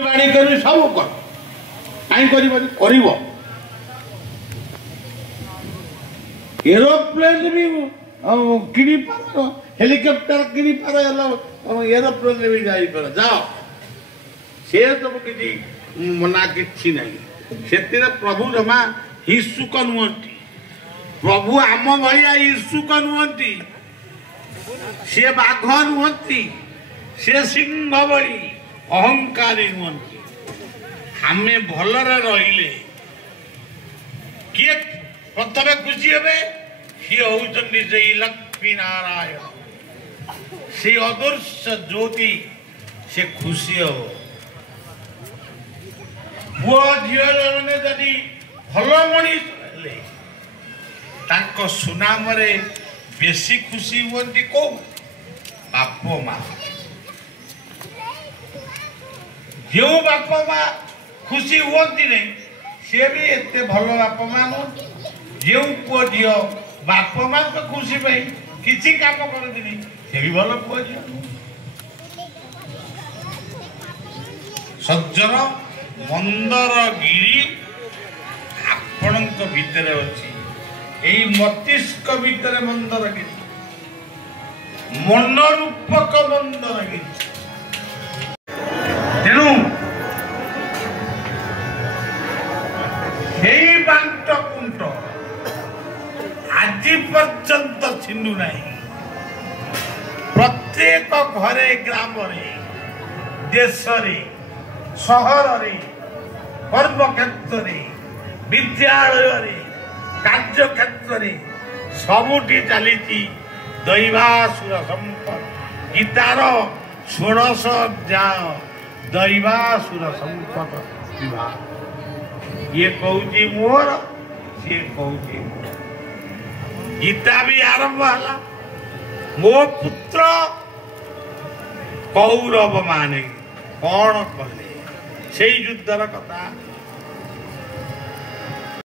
सब कर एरोप्लेन भी किणी पार हेलिकॉप्टर किणी पार एरोप्लेन भी जाई पार जाओ से सब किसी मना कि नहीं प्रभु जमा हिंसुक नुहति प्रभु आम भाया हिंसुक नुहति सी बाघ नुहति से सिंह भली अहंकारी नुहति आमे भलरे रहिले किए प्रथमे खुशी हे सी होउचंदी से लक्ष्मी नारायण से अदृश्य ज्योति से खुशी हो पुओ झील मैंने जदि भल मनीष सुनाम बेसी खुशी हुई कौ बाप माँ जो बाप माँ खुशी हुई नहीं सी भी एत भल बाप माँ नुह जो पुओ झी बाप माँ तो खुशी पाई किसी काम करती से भी भल पुओ झी सज्जन मंदर गिरी आपण भितर अच्छी यही मस्तिष्क भितर मंदर गिरी मनरूपक मंदर गिरी तेणु बांट कुंट आज पर्यंत छिंडू नहीं प्रत्येक घरे ग्राम देश सहर कर्म क्षेत्र विद्यालय कार्य क्षेत्र सबुठी चली दैवासुर संपद गीतार 16 अध्याय दैवासुर संपद विवाह ये कहूँ मोर सी कहूँ गीता भी आरंभ है मो पुत्र कौरव माने कौन कले से युद्धर कथा